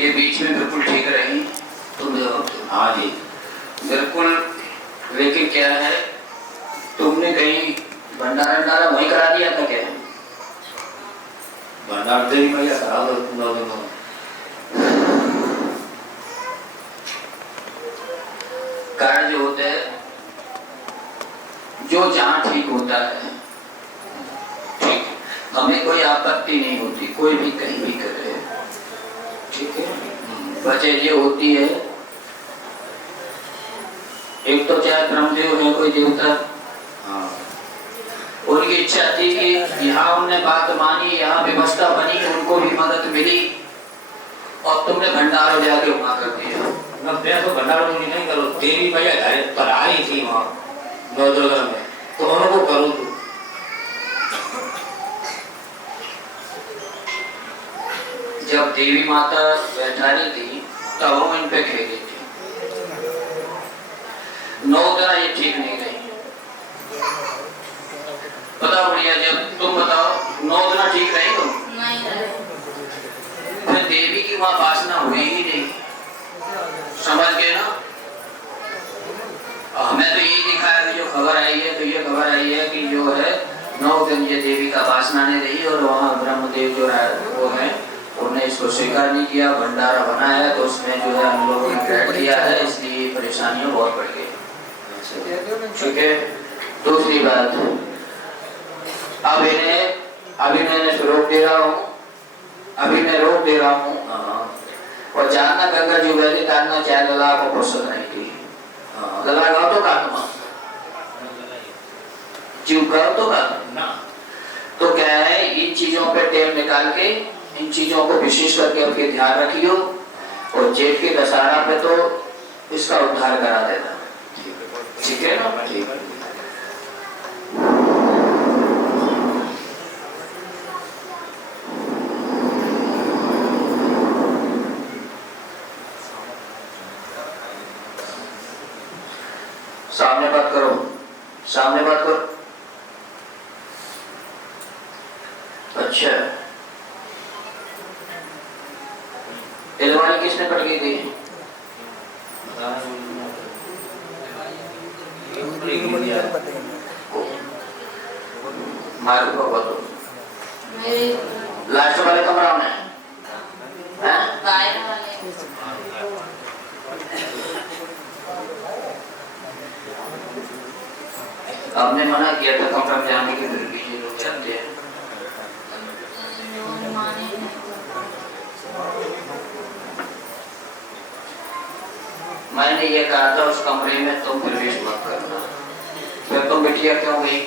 ये बीच में बिल्कुल ठीक रही तुम। हाँ जी बिल्कुल। लेकिन क्या है, तुमने कहीं भंडारा वहीं करा दिया था क्या? भंडार देवी मैया करा दो दोनों। कार्य जो होते हैं, जो जहाँ ठीक होता है, ठीक, हमें कोई आपत्ति नहीं होती, कोई भी कहीं भी करे, ठीक है। वजह ये होती है, एक तो चाहे ब्रह्मदेव है कोई देवता, उनकी इच्छा थी कि यहाँ उनने बात मानी, यहाँ व्यवस्था बनी, उनको भी मदद मिली, और तुमने भंडारों जाके वहां कर दिया। मैं तो भंडारों में नहीं करो, देवी मैया घर पर आ रही थी वहाँ नवदुर्गा में, तो उनको करो तू। जब देवी माता बैठा रही थी तब वो इन पे खेली थी। 9 दिन ये ठीक नहीं रही। बताओ भैया, जब तुम बताओ 9 दिन ठीक रही तुम? फिर देवी की वहां वासना हुई ही नहीं, समझ गए ना? हमें तो यही दिखा है कि जो खबर आई है, तो ये खबर आई है कि जो है 9 दिन ये देवी का वासना नहीं रही, और वहाँ ब्रह्मदेव जो है वो है, उन्होंने इसको स्वीकार नहीं किया, भंडारा बनाया, तो उसमें जो है हम लोगों ने ग्रहण किया है, इसलिए परेशानियां बहुत बढ़ गई। ठीक है। दूसरी बात, अब इन्हें रोक दे रहा हूँ, अभी मैं रोक दे रहा हूँ, और जानना गंगा जी वैसे जानना चाहे लला को पसंद नहीं थी। लला गाओ तो काटना जीव करो तो काटना। तो क्या है, इन चीजों पे टेम निकाल के इन चीजों को विशेष करके अपने ध्यान रखियो, और जेठ के दशहरा पे तो इसका उद्धार करा देना, ठीक है ना? ठीक है। सामने बात करो, सामने बात करो। अच्छा, एलवारी किसने पड़ गई थी? मारू को बताओ। लास्ट वाले कमरा में हैं? हमने मना किया था कमरा में जाने के, फिर भी ये लोग जाते हैं। मैंने ये कहा था उस कमरे में तुम प्रवेश मत करना, फिर तुम बिटिया क्यों गई?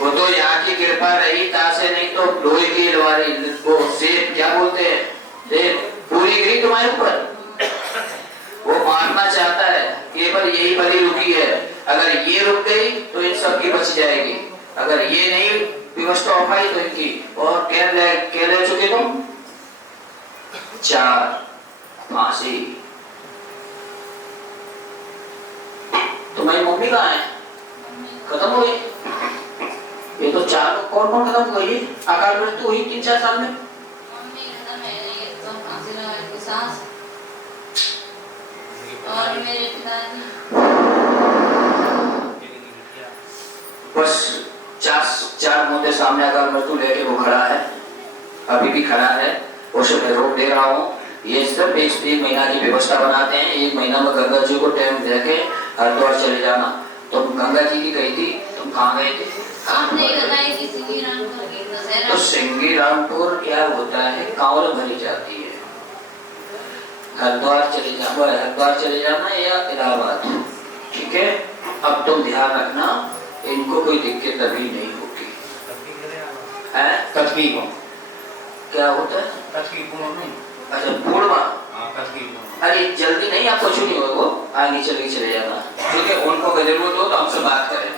वो तो यहाँ की कृपा रही तासे, नहीं तो लोहे की अलवारी वो सेब क्या बोलते हैं, सेब पूरी गई तुम्हारे ऊपर। वो मारना चाहता है, केवल यही बली रुकी है, अगर ये रुक गई तो इन सबकी बच जाएगी, अगर ये नहीं व्यवस्था हो पाई तो इनकी। और क्या ले चुके तुम? 4 फांसी। तुम्हारी मम्मी कहाँ है? खत्म हो गई? ये तो 4 कौन कौन खत्म हो गई? अकाल मृत्यु हुई 3-4 साल में। और मेरे पिताजी बस 4 मुद्दे सामने अकाल मृत्यु लेके वो खड़ा है, अभी भी खड़ा है, उसे मैं रोक दे रहा हूँ। ये सिर्फ 1 महीना की व्यवस्था बनाते हैं, 1 महीना में गंगा जी को टाइम देके हरिद्वार चले जाना। तुम गंगा जी की गई थी, तुम कहाँ गए थे? आपने बताया कि सिंगीरामपुर की दशहरा। तो सिंगीरामपुर क्या होता है, कांवड़ भरी जाती है। हरिद्वार चले जाना या इलाहाबाद, ठीक है। अब तुम ध्यान रखना, इनको कोई दिक्कत अभी नहीं होगी। क्या होता है? अच्छा, पूर्णिमा। अरे जल्दी नहीं, आपको छुट्टी हो, वो आगे चले जाना, ठीक है। उनको जरूरत हो तो हमसे बात करें,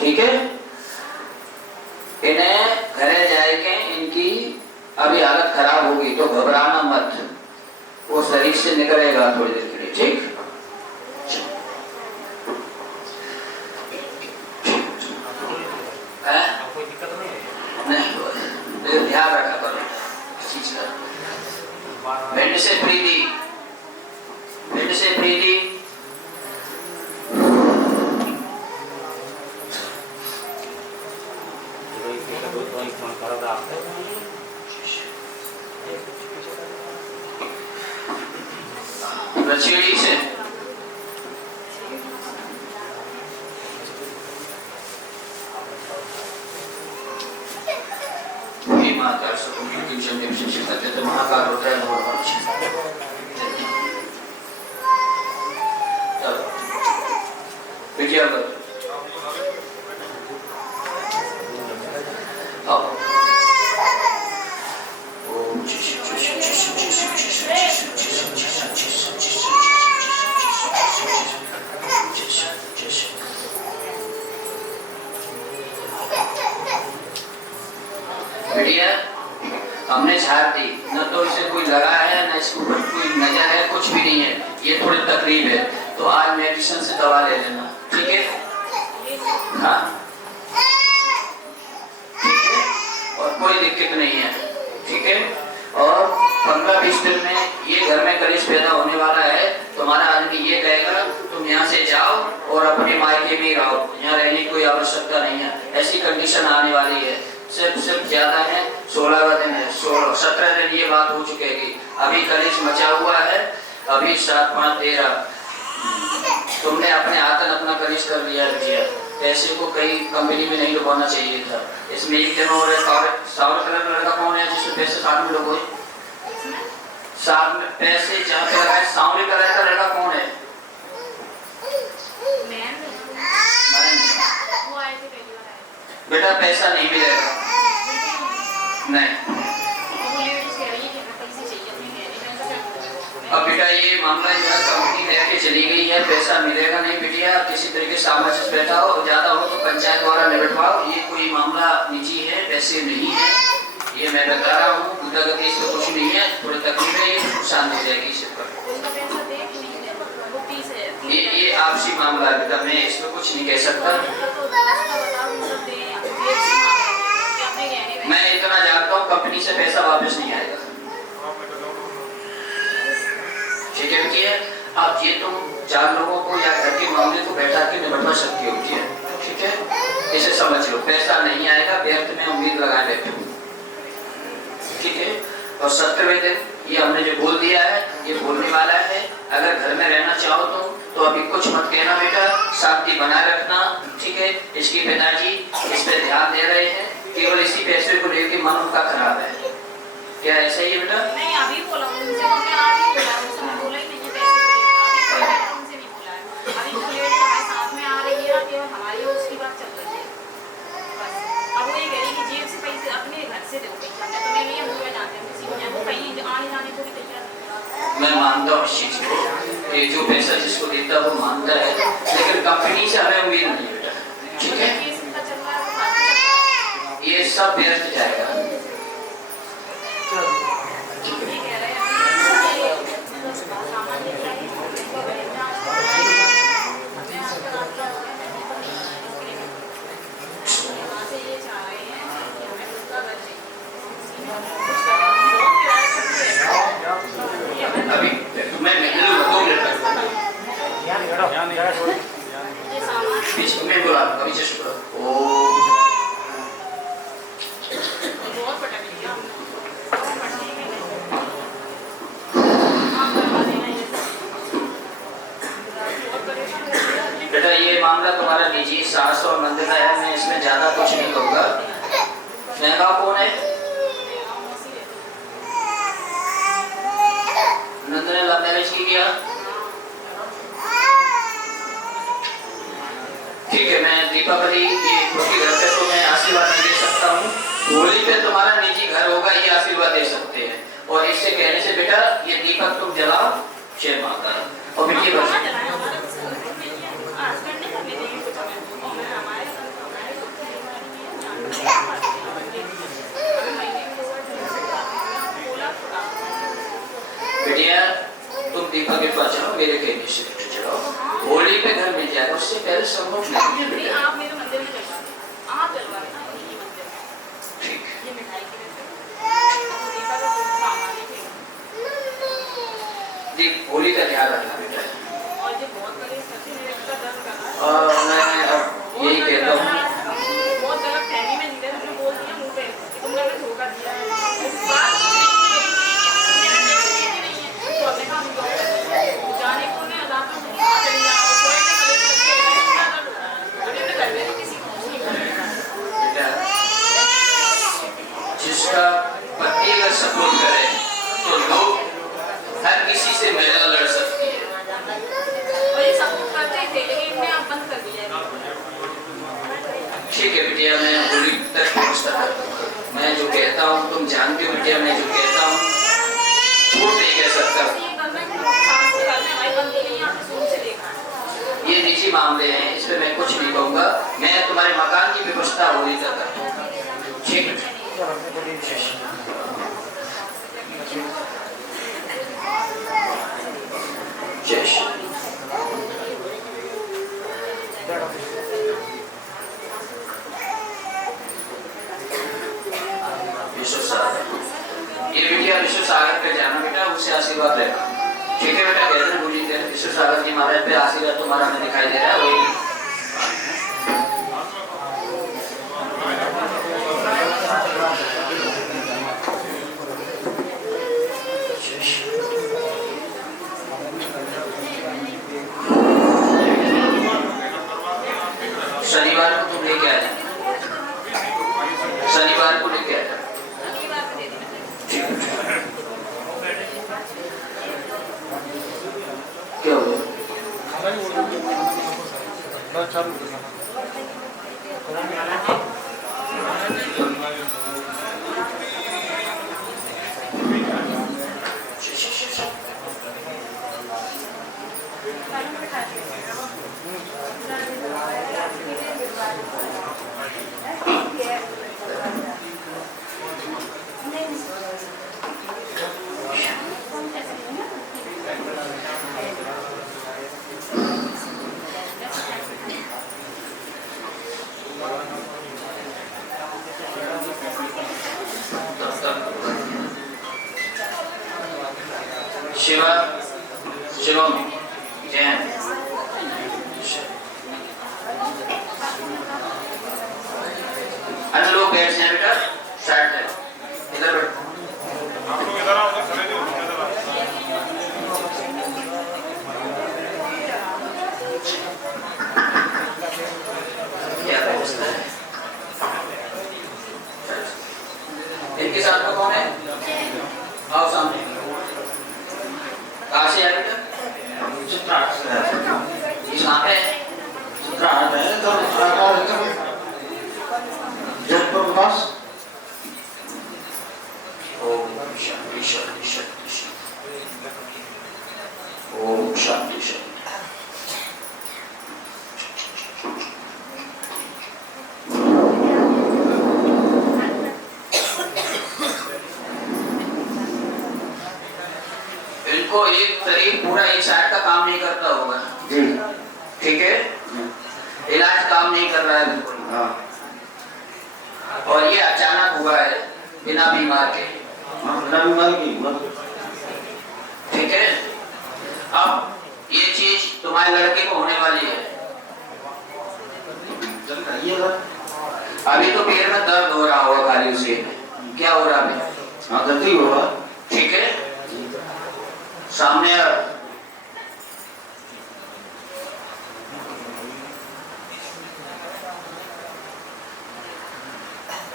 ठीक है। इन्हें घरे जाके इनकी अभी हालत खराब होगी तो घबराना मत, वो शरीर से निकलेगा थोड़ी देर के लिए, ठीक। चीज का। भिंड से प्रीति, भिंड से प्रीति, रचेड़ी से माता महाकाल होता है। बिटिया कर बढ़िया। हमने झाड़ दी, न तो इसे कोई लगा है, न इसके ऊपर कोई नजर है, कुछ भी नहीं है। ये थोड़ी तकलीफ है, तो आज मेडिसिन से दवा ले लेना, ठीक है? हाँ, और कोई दिक्कत नहीं है, ठीक है? और 15-20 दिन में ये घर में कलेश पैदा होने वाला है। तुम्हारा आदमी ये कहेगा तुम यहाँ से जाओ और अपने मायके में रहो, यहाँ रहने की कोई आवश्यकता नहीं है। ऐसी कंडीशन आने वाली है। सिर्फ ज्यादा है 16वां दिन है, 17 दिन ये बात हो चुकेगी। अभी कलेश मचा हुआ है, अभी 7, 5, 13 तुमने अपने हाथन अपना कलेश कर लिया। पैसे को कहीं कंपनी में नहीं डुबाना चाहिए था। इसमें एक दिन और सावर कलर लड़का कौन है जिसमें पैसे साथ में डुबोए? साथ में पैसे जहाँ पे लगाए, सांवले कलर का लड़का कौन है? बेटा पैसा नहीं मिलेगा, नहीं। अब बेटा ये मामला जो है कंपनी लेके चली गई है, पैसा मिलेगा नहीं बिटिया। किसी तरीके से सामंजस्य बैठा हो, ज्यादा हो तो पंचायत द्वारा निपटवाओ। ये कोई मामला निजी है, पैसे नहीं है, ये मैं बता रहा हूँ। गुंडागर्दी इसमें कुछ नहीं है, थोड़ी तकलीफ है, ये नुकसान दे जाएगी इस पर। ये आपसी मामला है बेटा, मैं इसमें कुछ नहीं कह सकता। मैं इतना जानता हूँ कंपनी से पैसा वापस नहीं आएगा, ठीक है बिटिया? आप ये तुम 4 लोगों को या घर के मामले को बैठा के निपटवा सकती हो बिटिया, ठीक है? इसे समझ लो, पैसा नहीं आएगा, व्यर्थ में उम्मीद लगाए बैठे हो, ठीक है? और 17वें दिन ये हमने जो बोल दिया है, ये बोलने वाला है। अगर घर में रहना चाहो तो अभी कुछ मत कहना बेटा, शांति बनाए रखना, ठीक है? इसके पिताजी इस पे ध्यान दे रहे हैं, केवल इसी पैसे को लेकर मन उनका खराब है। क्या ऐसा ही है बेटा? नहीं, अभी बोला उनसे, मैं आज ही बोला, उसने बोला ही नहीं है पैसे के लिए। अभी उनसे नहीं बोला है, अभी तो लेडी हमारे साथ में आ रही है, केवल हमारी और उसकी बात चल रही है बस। अब वो ये कह रही कि जेब से पैसे अपने घर से दो पैसा, मैं तुम्हें नहीं हम जानते हैं किसी को, वो कहीं आने जाने को भी तैयार नहीं। मैं मानता हूँ इस चीज को, ये जो पैसा जिसको देता वो मानता है, लेकिन कंपनी से हमें उम्मीद नहीं बेटा, ठीक है? ये सब व्यर्थ जाएगा। अभी मैं बीच में बोला अभी जस्ट बोला ओ बेटा, ये मामला तुम्हारा निजी सास और नंद का है, मैं इसमें ज्यादा कुछ नहीं कहूँगा। महंगा कौन है? नंद ने लव मैरिज किया, ठीक है? मैं दीपावली की खुशी घर पे तो मैं आशीर्वाद नहीं दे सकता हूँ, होली पे तुम्हारा निजी घर होगा, ये आशीर्वाद दे सकते हैं। और इससे कहने से बेटा ये दीपक तुम जलाओ, जय माता। और फिर ये बेटिया तुम दीपक के पास जाओ, मेरे कहने से चलाओ, होली पे घर मिल जाएगा, उससे पहले संभव नहीं है बेटा। आप मेरे मंदिर में चलवा देना, आप चलवा देना, ठीक। ये मिठाई के जी होली का ध्यान रखना बेटा। और जो बहुत बड़े सच में इसका दर्द कर रहा है। और मैं अब यही कहता हूँ, बहुत गलत फहमी में जीते हमने बोल दिया मुंह पे कि तुमने हमें धोखा दिया है। बात कुछ नहीं की मेरी थी, मेरा पैसे देती नहीं है तो हमने कहा हम जॉब करेंगे। जाने को ने अल्लाह को चली जाओ कोई ने कलेक्ट करके अभी हमने घर में किसी को कुछ नहीं बोला। बेटा जिसका पति अगर सपोर्ट करे तो लोग हर किसी से महिला लड़ सकती है। और ये सपोर्ट करते थे लेकिन इनने अब बंद कर दिया है। ठीक है बिटिया, मैं होली तक पहुंचता था। मैं जो कहता हूँ तुम जानती हो बिटिया, मैं जो कहता हूँ झूठ नहीं कह सकता। ये करना है कि सास के घर में हमारी बनती नहीं है, आपने शुरू से देखा है। ये निजी मामले हैं, इस पे मैं कुछ नहीं कहूँगा। मैं तुम्हारे मकान की व्यवस्था होली तक करता। ठीक है जय श्री विश्व सागर। ये बिटिया विश्व सागर पे जाना बेटा, उससे आशीर्वाद लेना। ठीक है बेटा, कहते गुरु जी विश्व सागर की महाराज पे आशीर्वाद तुम्हारा हमें दिखाई दे रहा है। वही शनिवार को तुम लेके आ जाना, शनिवार को लेके आ जाना। क्या हो गया? शिवा शिवम जैन अन्य लोग बैठ जाए बेटा, स्टार्ट है। इधर बैठो, आप लोग इधर आओ, खड़े नहीं हो, इधर आओ। क्या व्यवस्था है? इनके साथ में कौन है? आओ सामने। कहाँ से आए बेटा? चित्राट से। ये कहाँ पे है? चित्राट है तो जनपद पास। ओम शांति शांति शांति शांति। ओम शांति शांति। इनको एक शरीर पूरा एक साइड का काम नहीं करता होगा जी, ठीक है? इलाज काम नहीं कर रहा है बिल्कुल। हाँ। और ये अचानक हुआ है बिना बीमार के। बिना बीमार की, ठीक है? अब ये चीज तुम्हारे लड़के को होने वाली है। अभी तो पैर में दर्द हो रहा होगा खाली उसे। क्या हो रहा है? हाँ दर्द ही होगा, ठीक है? सामने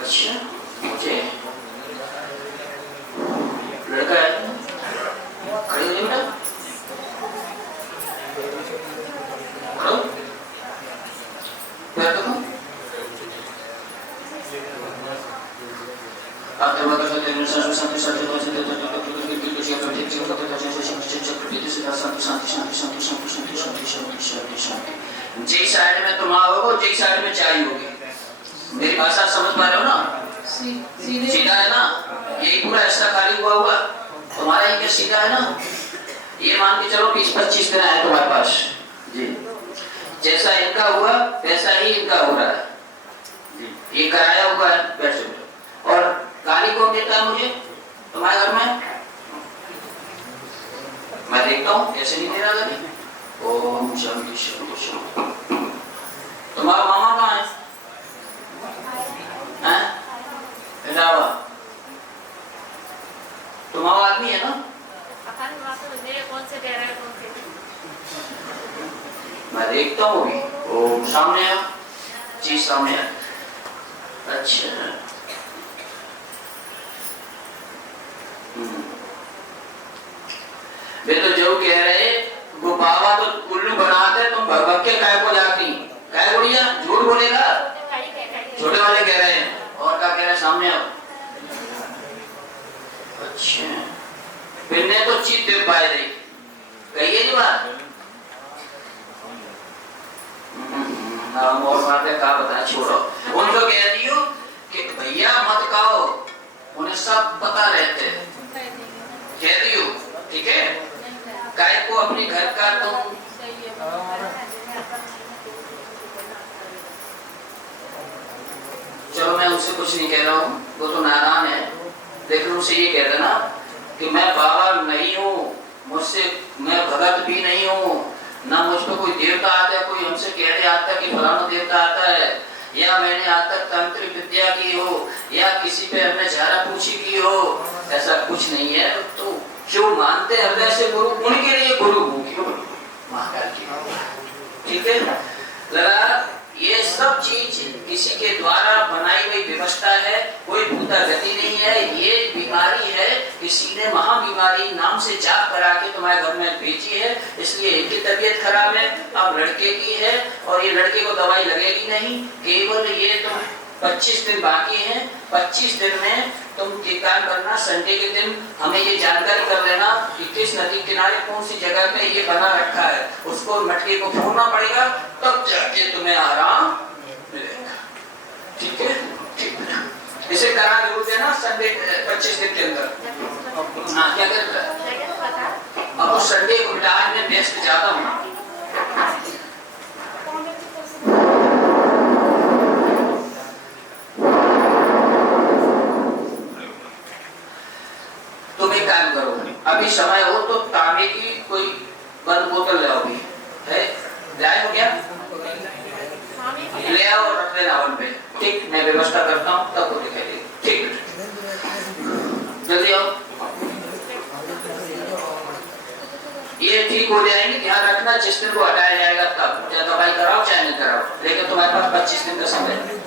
अच्छा मुझे लड़का है, खड़े हो बेटा, खड़ो, पैर रखो। आप दरवाजा खोलते हैं, शांति शांति शांति जी साइड में तुम आओगे, जी साइड में चाहिए होगी। मेरी भाषा समझ पा रहे हो ना? सीधा है ना? यही पूरा ऐसा खाली हुआ हुआ तुम्हारा ही क्या सीधा है ना? ये मान के चलो 20-25 दिन है तुम्हारे पास जी। जैसा इनका हुआ वैसा ही इनका हो रहा है जी। ये कराया हुआ है वैसे। और गाली कौन देता है मुझे तुम्हारे घर में? मैं देखता हूँ कैसे नहीं दे रहा था। ओम शांति शांति शांति। तुम्हारा मामा कहाँ है? हैं? इलावा तुम्हारा आदमी है ना? पता नहीं वहाँ से मेरे कौन से दे रहा है कौन से मैं देखता हूँ अभी। ओम सामने आ जी, सामने आ। अच्छा वे तो जो कह रहे वो बाबा तो उल्लू बनाते, तुम भगवत के काय को जाती काय बोलिया, झूठ बोलेगा। छोटे वाले कह रहे हैं और क्या कह रहे हैं, सामने आओ। अच्छा फिर ने तो चीप दे पाए रही कहिए जी बात। और बातें कहा बता, छोड़ो उनको कह दियो कि भैया मत कहो, उन्हें सब पता रहते कह दियो, ठीक है। काय को अपने घर का तुम चलो मैं उससे कुछ नहीं कह रहा हूँ, वो तो नादान है, लेकिन उसे ये कह देना कि मैं बाबा नहीं हूँ, मुझसे मैं भगत भी नहीं हूँ, ना मुझ पर कोई देवता आता है, कोई हमसे कह दे आता है कि फलाना देवता आता है, या मैंने आज तक तंत्र विद्या की हो, या किसी पे हमने झारा पूछी की हो, ऐसा कुछ नहीं है। तो जो मानते हृदय से गुरु, उनके लिए गुरु क्यों महाकाल की, ठीक है। लगा ये सब चीज किसी के द्वारा बनाई गई व्यवस्था है, कोई भूता गति नहीं है। ये बीमारी है किसी ने महाबीमारी नाम से जाप करा के तुम्हारे घर में भेजी है, इसलिए इनकी तबीयत खराब है, अब लड़के की है और ये लड़के को दवाई लगेगी नहीं, केवल ये तुम 25 दिन बाकी हैं, 25 दिन में तुम टीका करना। संडे के दिन हमें ये जानकारी कर लेना कि किस नदी किनारे कौन सी जगह पे ये बना रखा है, उसको मटके को फोड़ना पड़ेगा, तब जाके तुम्हें आराम मिलेगा, ठीक है। ठीक है, इसे करा जरूर देना संडे 25 दिन के अंदर। हाँ क्या कर रहा है अब उस संडे को आज मैं व्यस्त ज्यादा हूँ। अभी समय हो तो तांबे की कोई बंद बोतल ले आओ, भी है लाए हो क्या, ले आओ रख देना वन पे, ठीक। मैं व्यवस्था करता हूँ तब वो दिखाई, ठीक जल्दी आओ। ये ठीक हो जाएंगे, ध्यान रखना जिस दिन को हटाया जाएगा तब, चाहे दवाई कराओ चाहे नहीं कराओ, लेकिन तुम्हारे पास 25 दिन का समय है।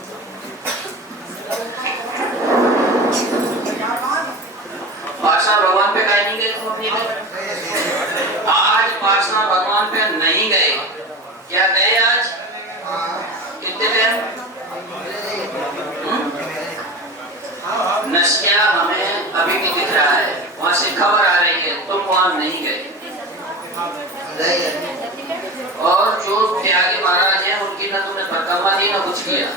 पार्षद भगवान पे गए नहीं गए तुम अपनी में? आज पार्षद भगवान पे नहीं गए, क्या गए आज? कितने पे? नस्या हमें अभी भी दिख रहा है, वहां से खबर आ रही है, तुम वहां नहीं गए। और जो त्यागी महाराज हैं उनकी ना तुमने परिक्रमा दी ना कुछ किया,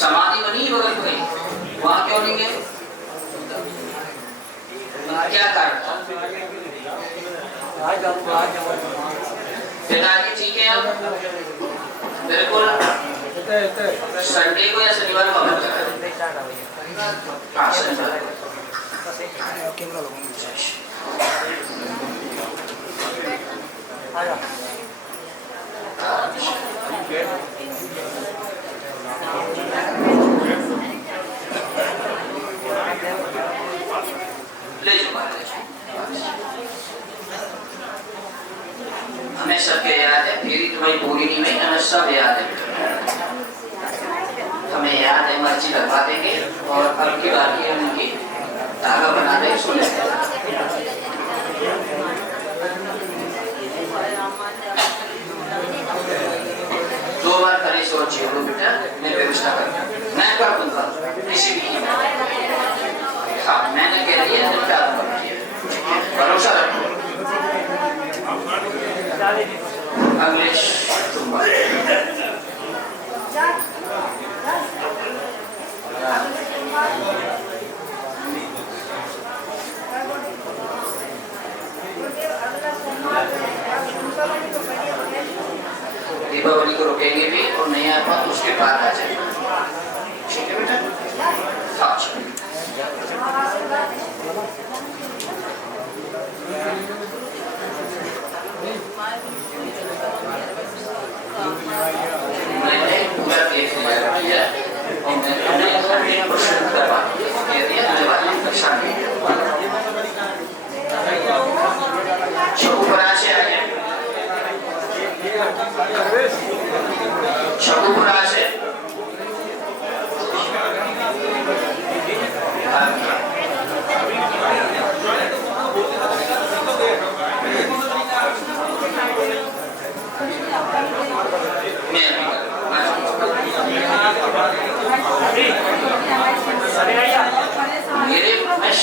समाधि बनी बगल गई, वहां क्यों नहीं गए? क्या कारण? पिताजी ठीक है अब बिल्कुल। संडे को या शनिवार को हमें ले जाओ, हमें सबके याद है, फिर तुम्हारी पूरी नहीं हुई, हमें सब याद है, हमें याद है, मर्जी लगवा देंगे और अब की बाकी है उनकी धागा बना देंगे, सो लेते हैं। दो बार करे सोचिए बेटा, मैं व्यवस्था करूँगा, मैं कर दूंगा किसी भी, हाँ मैंने कह दिया भरोसा रखो। अगले सोमवार दीपावली को रुकेंगे भी और नहीं आ पाए उसके बाद आ जाएंगे, ठीक है बेटा। हाँ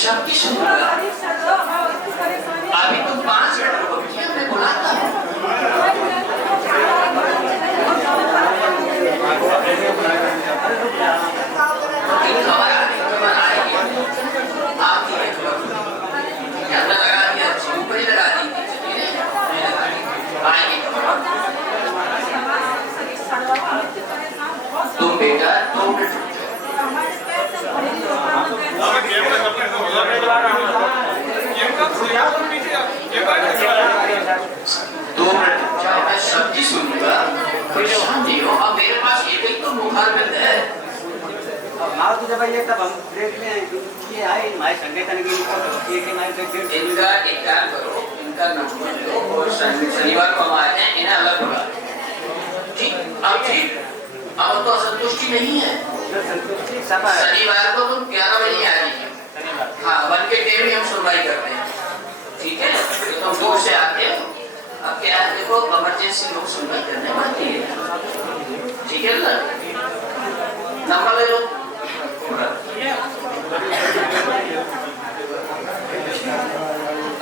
सबकी सुनूंगा। अभी तुम 5 मिनट रुको बिटिया, मैं बुलाता हूँ। खबर आएगी, आपकी है खबर। कैमरा लगा दिया, ऊपर ही लगा दी, आएगी खबर। तुम बेटा 2 मिनट रुक जाओ। मैं सब्जी सुनूंगा, परेशान नहीं हो। अब मेरे पास ये भी तो बुखार में है। माँ तो जब ये तब हम देख लें ये आए हमारे संगठन की एक हमारे इनका एक काम करो, इनका नंबर लो और शनिवार को हम आए हैं, इन्हें अलग बुला। ठीक, अब ठीक, अब तो असंतुष्टि नहीं है। शनिवार को तुम 11 बजे आ जाइए। हाँ, 1 के टाइम ही हम सुनवाई करते हैं। ठीक है, तो तुम 2 से आते हो। अब क्या है, देखो इमरजेंसी लोग सुनवाई करने वाले हैं। ठीक है ना, नंबर ले लो।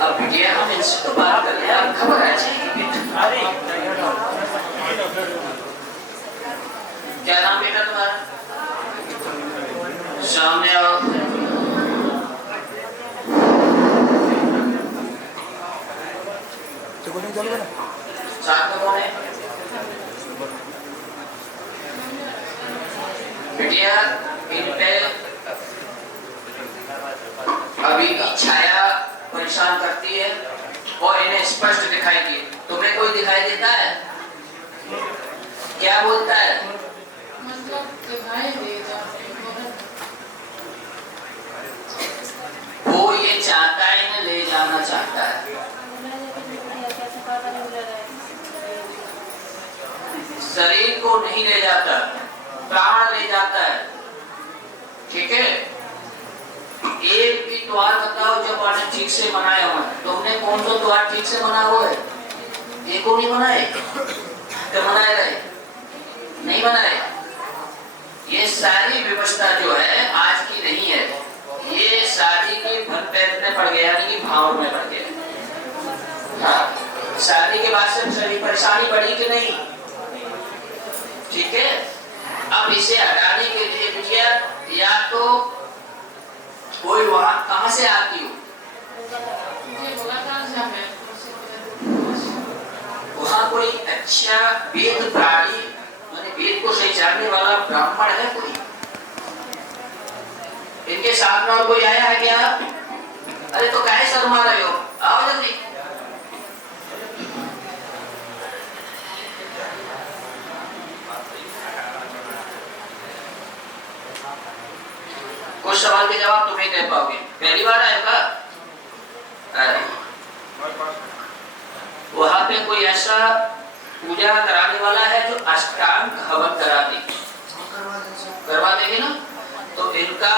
अब बिटिया हम इनसे तो बात कर रहे हैं, अब खबर आ जाएगी। क्या नाम बेटा तुम्हारा? सामने आओ। साथ में कौन है? बिटिया इन पे अभी की छाया परेशान करती है और इन्हें स्पष्ट दिखाई दी। तुम्हें कोई दिखाई देता है? क्या बोलता है? मतलब दिखाई देता है। वो ये चाहता है, इन्हें ले जाना चाहता है। शरीर को नहीं ले जाता, प्राण ले जाता है। ठीक है, एक भी द्वार बताओ जो आपने ठीक से बनाया हुआ है। तुमने कौन सा द्वार ठीक से बना हुआ है? एक को नहीं बनाए तो बनाए रहे नहीं बनाए। ये सारी व्यवस्था जो है आज की नहीं है, ये शादी के भर पैर में पड़ गया, यानी कि भाव में पड़ गया। हाँ, शादी के बाद से शरीर परेशानी बढ़ी कि नहीं? ठीक है, अब इसे हटाने के लिए बिटिया या तो कोई वहां कहां से आती हो? वहां कोई अच्छा वेद प्राणी माने वेद को सही जानने वाला ब्राह्मण है कोई? इनके साथ में और कोई आया है क्या? अरे तो काहे शर्मा रहे हो, आओ जल्दी। कुछ सवाल के जवाब तुम नहीं दे पाओगे। पहली बार आए का? वहां पे कोई ऐसा पूजा कराने वाला है जो अष्टांग हवन करा दे? करवा देंगे ना? तो इनका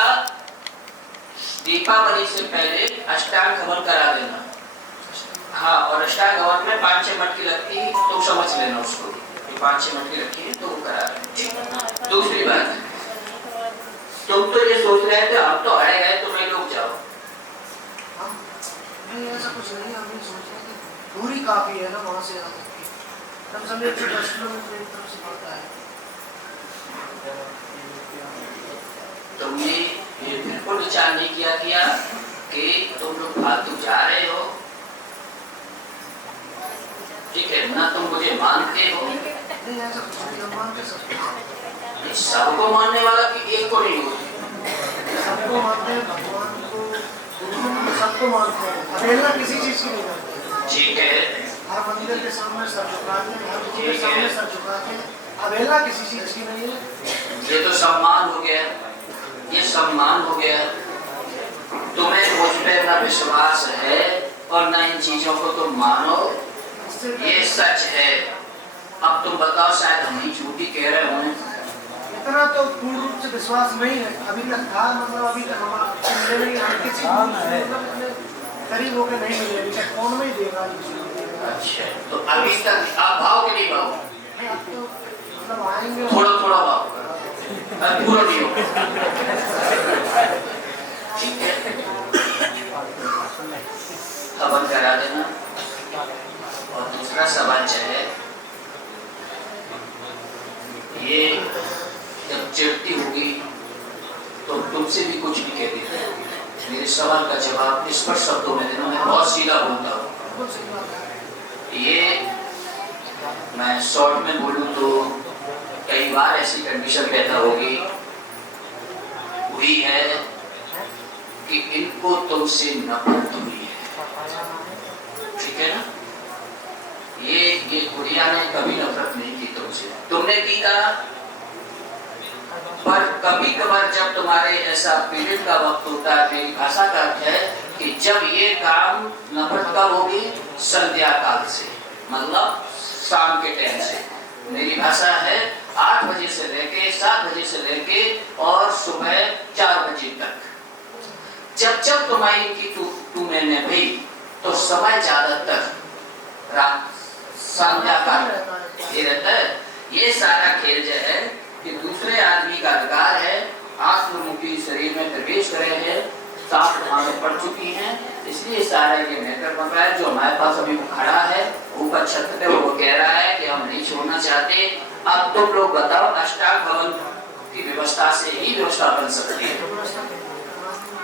दीपावली से पहले अष्टांग हवन करा देना। हाँ, और अष्टांग हवन में 5-6 मटकी लगती है, तुम समझ लेना उसको। 5-6 मटकी लगती है तो वो करा देना। दूसरी बात, तुम तो ये सोच रहे थे हम तो हारे गए, तुम्हें लोग जाओ। नहीं, ऐसा कुछ नहीं, हम ये सोच रहे थे दूरी काफी है ना वहाँ से यहाँ तक की। कम से कम 10 किलोमीटर एक तरफ से पड़ता है। तुमने ये बिल्कुल विचार नहीं किया कि तुम लोग फालतू जा रहे हो। ठीक है ना, तुम मुझे मानते हो? नहीं, ऐसा कुछ नहीं, हम मानते सकते हैं। सबको मानने वाला कि एक को नहीं होती? सबको मानते हैं, भगवान को सबको मानते हैं, अवहेलना किसी चीज की नहीं करते। ठीक है, हर मंदिर के सामने सर झुकाते हैं, हर गुरु के सामने सर झुकाते हैं, अवहेलना किसी चीज की नहीं है। ये तो सम्मान हो गया, ये सम्मान हो गया। तुम्हें मुझ पे ना विश्वास है और ना इन चीजों को तुम मानो, ये सच है। अब तुम बताओ, शायद हम ही झूठी कह रहे हों। इतना तो पूर्ण रूप से विश्वास नहीं है अभी तक था, मतलब अभी तक हमारे मिले नहीं, हम किसी मतलब करीब होकर नहीं मिले अभी तक, फोन में ही देगा। अच्छा, तो अभी तक आप भाव के नहीं भाव? अब तो मतलब आएंगे थोड़ा थोड़ा भाव, पूरा नहीं होगा। ठीक है, का जवाब स्पष्ट शब्दों में देना। मैं बहुत सीधा बोलता हूँ। बिल्कुल सही बात है। ये मैं शॉर्ट में बोलूँ तो कई बार ऐसी कंडीशन पैदा होगी हुई है कि इनको तुमसे नफरत हुई है, ठीक है ना। ये गुड़िया ने कभी नफरत नहीं की तुमसे, तुमने की था। पर कभी कभार जब तुम्हारे ऐसा पीड़ित का वक्त होता है, मेरी भाषा का अर्थ है कि जब ये काम नफरत कब होगी, संध्या काल से, मतलब शाम के टाइम से। मेरी भाषा है 8 बजे से लेके 7 बजे से लेके और सुबह 4 बजे तक। जब जब तुम्हारी इनकी टू महीने भई तो समय ज्यादातर रात संध्या काल ये रहता है। ये सारा खेल जो है कि दूसरे आदमी का अधिकार है, आत्ममुखी शरीर में प्रवेश करे हैं, साफ वहां पड़ चुकी हैं, इसलिए सारा ये मैटर बन रहा है। जो हमारे पास अभी खड़ा है ऊपर छत पे, वो कह रहा है कि हम नहीं छोड़ना चाहते। अब तुम लोग बताओ, अष्टांग भवन की व्यवस्था से ही व्यवस्था बन सकती है।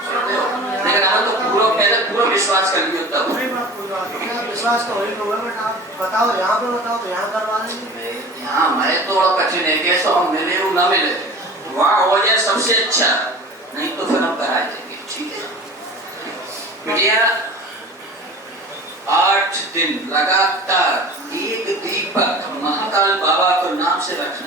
लेकिन हम तो पूरा विश्वास कर लियो तब। विश्वास तो वही होगा, बट आप बताओ यहाँ पे, बताओ तो यहाँ करवा लेंगे। यहाँ मैं तो कठिन है, कैसे हम मिले वो ना मिले, वहाँ हो जाए सबसे अच्छा, नहीं तो फिर हम करा देंगे, ठीक है। मीडिया 8 दिन लगातार एक दीपक महाकाल बाबा को नाम से रखना।